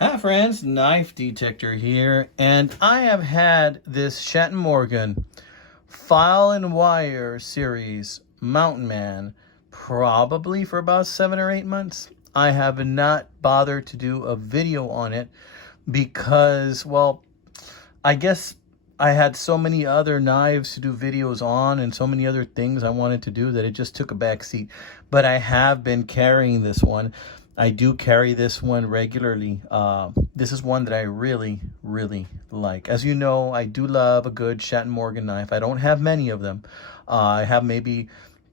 Hi friends, Knife Detector here, and I have had this Schatt Morgan File and Wire series Mountain Man probably for about 7 or 8 months. I have not bothered to do a video on it because, well, I guess I had so many other knives to do videos on and so many other things I wanted to do that it just took a back seat. But I have been carrying this one. I do carry this one regularly. This is one that I really, really like. As you know, I do love a good Schatt Morgan knife. I don't have many of them. I have maybe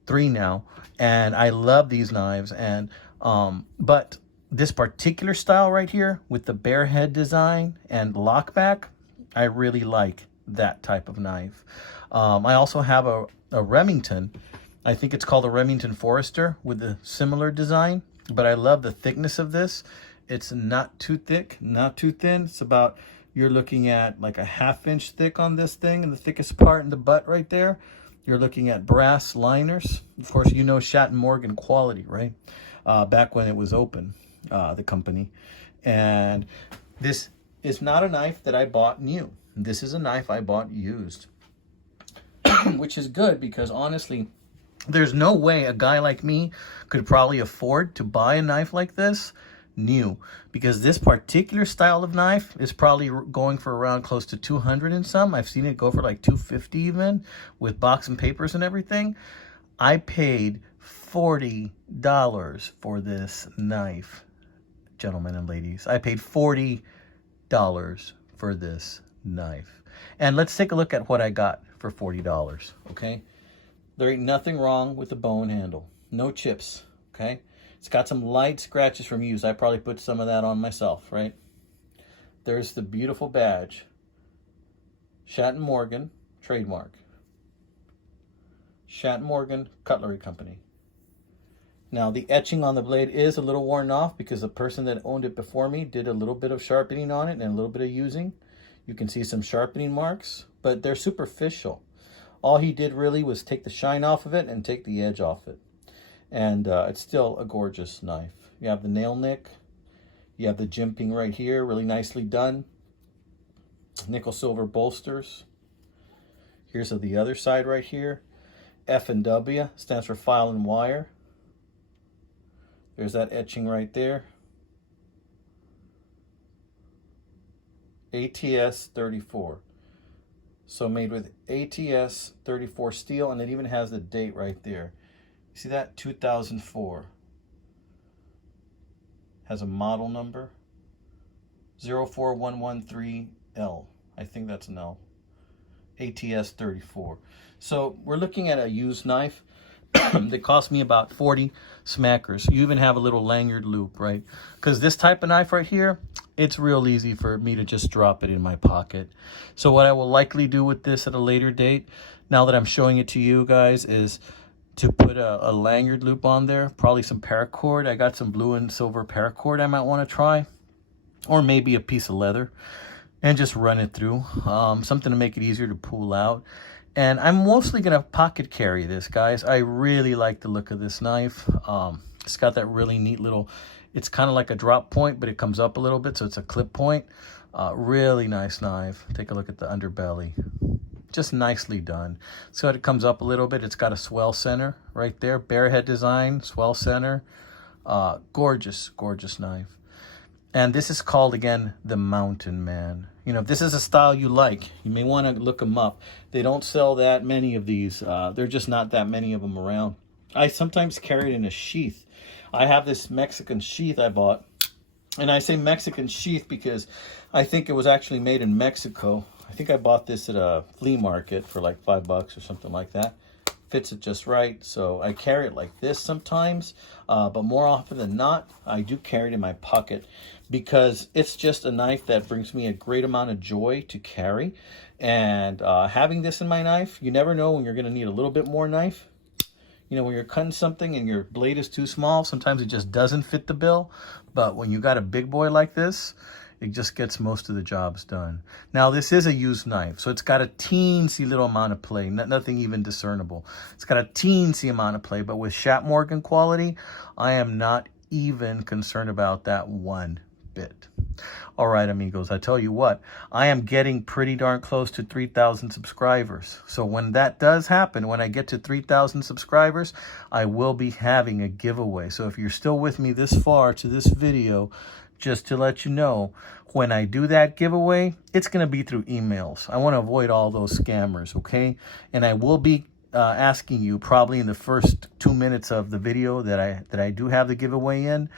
3 now, and I love these knives. And but this particular style right here with the bare head design and lockback, I really like that type of knife. I also have a Remington. I think it's called a Remington Forester with a similar design, but I love the thickness of this. It's not too thick, not too thin. It's about, you're looking at like a 1/2 inch thick on this thing, and the thickest part in the butt right there. You're looking at brass liners. Of course, you know Schatt Morgan quality, right? Back when it was open, the company. And this is not a knife that I bought new. This is a knife I bought used, which is good because honestly, there's no way a guy like me could probably afford to buy a knife like this new, because this particular style of knife is probably going for around close to 200 and some. I've seen it go for like 250 even, with box and papers and everything. I paid $40 for this knife, gentlemen and ladies. I paid $40 for this knife. And let's take a look at what I got for $40, okay? There ain't nothing wrong with the bone handle. No chips, okay? It's got some light scratches from use. I probably put some of that on myself, right? There's the beautiful badge. Schatt Morgan, trademark. Schatt Morgan Cutlery Company. Now, the etching on the blade is a little worn off because the person that owned it before me did a little bit of sharpening on it and a little bit of using. You can see some sharpening marks, but they're superficial. All he did really was take the shine off of it and take the edge off it. And it's still a gorgeous knife. You have the nail nick. You have the jimping right here, really nicely done. Nickel silver bolsters. Here's the other side right here. F and W stands for file and wire. There's that etching right there. ATS 34. So made with ATS 34 steel, and it even has the date right there. You see that? 2004. Has a model number. 04113L. I think that's an L. ATS 34. So we're looking at a used knife that cost me about 40 smackers. You even have a little lanyard loop, right? Because this type of knife right here, it's real easy for me to just drop it in my pocket. So what I will likely do with this at a later date, now that I'm showing it to you guys, is to put a lanyard loop on there, probably some paracord. I got some blue and silver paracord I might want to try, or maybe a piece of leather, and just run it through, something to make it easier to pull out. And I'm mostly going to pocket carry this, guys. I really like the look of this knife. It's got that really neat little, it's kind of like a drop point, but it comes up a little bit, so it's a clip point. Really nice knife. Take a look at the underbelly. Just nicely done. So it comes up a little bit. It's got a swell center right there. Bare head design, swell center. Gorgeous, gorgeous knife. And this is called, again, the Mountain Man. You know, if this is a style you like, you may want to look them up. They don't sell that many of these. There are just not that many of them around. I sometimes carry it in a sheath. I have this Mexican sheath I bought. And I say Mexican sheath because I think it was actually made in Mexico. I think I bought this at a flea market for like $5 or something like that. Fits it just right, so I carry it like this sometimes, but more often than not, I do carry it in my pocket because it's just a knife that brings me a great amount of joy to carry. And having this in my knife, you never know when you're going to need a little bit more knife. You know, when you're cutting something and your blade is too small, sometimes it just doesn't fit the bill. But when you got a big boy like this, it just gets most of the jobs done. Now, this is a used knife, so it's got a teensy little amount of play, nothing even discernible. It's got a teensy amount of play, but with Schatt Morgan quality, I am not even concerned about that one bit. All right, amigos, I tell you what, I am getting pretty darn close to 3,000 subscribers. So when that does happen, when I get to 3,000 subscribers, I will be having a giveaway. So if you're still with me this far to this video, just to let you know, when I do that giveaway, it's going to be through emails. I want to avoid all those scammers, okay? And I will be asking you probably in the first 2 minutes of the video that I do have the giveaway in,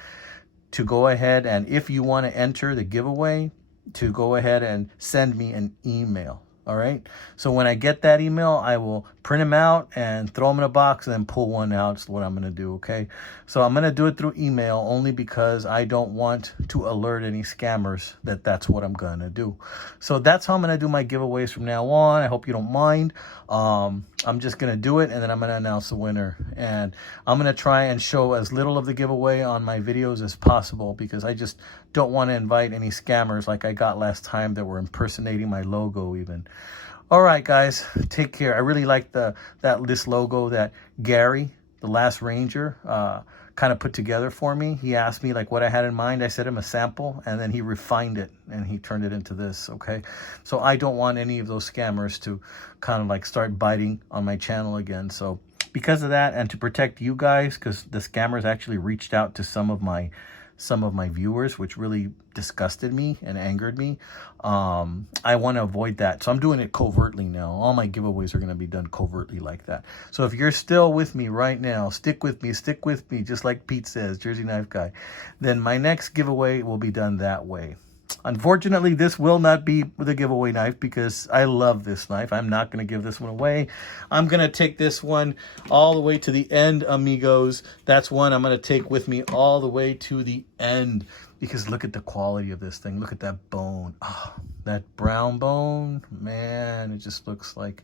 to go ahead and, if you want to enter the giveaway, to go ahead and send me an email. All right. So when I get that email, I will print them out and throw them in a box and then pull one out. That's what I'm going to do. Okay. So I'm going to do it through email only because I don't want to alert any scammers that that's what I'm going to do. So that's how I'm going to do my giveaways from now on. I hope you don't mind. I'm just going to do it and then I'm going to announce the winner. And I'm going to try and show as little of the giveaway on my videos as possible because I just don't want to invite any scammers like I got last time that were impersonating my logo even. All right, guys, take care. I really like this logo that Gary, the Last Ranger, kind of put together for me. He asked me like what I had in mind. I sent him a sample and then he refined it and he turned it into this. Okay. So I don't want any of those scammers to kind of like start biting on my channel again. So because of that, and to protect you guys, because the scammers actually reached out to some of my viewers, which really disgusted me and angered me. I want to avoid that. So I'm doing it covertly now. All my giveaways are going to be done covertly like that. So if you're still with me right now, stick with me, just like Pete says, Jersey Knife Guy, then my next giveaway will be done that way. Unfortunately, this will not be the giveaway knife because I love this knife. I'm not going to give this one away. I'm going to take this one all the way to the end, amigos. That's one I'm going to take with me all the way to the end because look at the quality of this thing. Look at that bone. Oh, that brown bone, man, it just looks like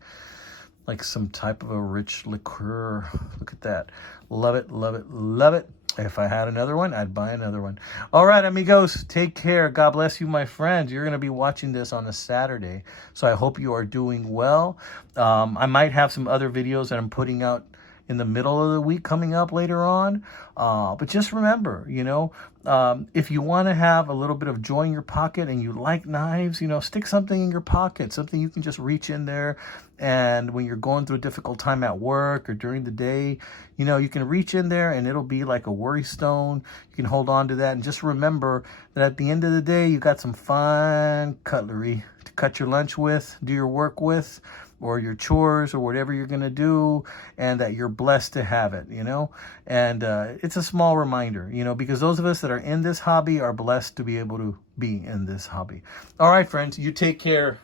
some type of a rich liqueur. Look at that. Love it, love it, love it. If I had another one, I'd buy another one. All right, amigos, take care. God bless you, my friends. You're going to be watching this on a Saturday, so I hope you are doing well. I might have some other videos that I'm putting out in the middle of the week coming up later on. But just remember, if you want to have a little bit of joy in your pocket and you like knives, stick something in your pocket, something you can just reach in there. And when you're going through a difficult time at work or during the day, you can reach in there and it'll be like a worry stone. You can hold on to that. And just remember that at the end of the day, you got some fine cutlery to cut your lunch with, do your work with, or your chores or whatever you're going to do, and that you're blessed to have it, and it's a small reminder, because those of us that are in this hobby are blessed to be able to be in this hobby. All right, friends, you take care.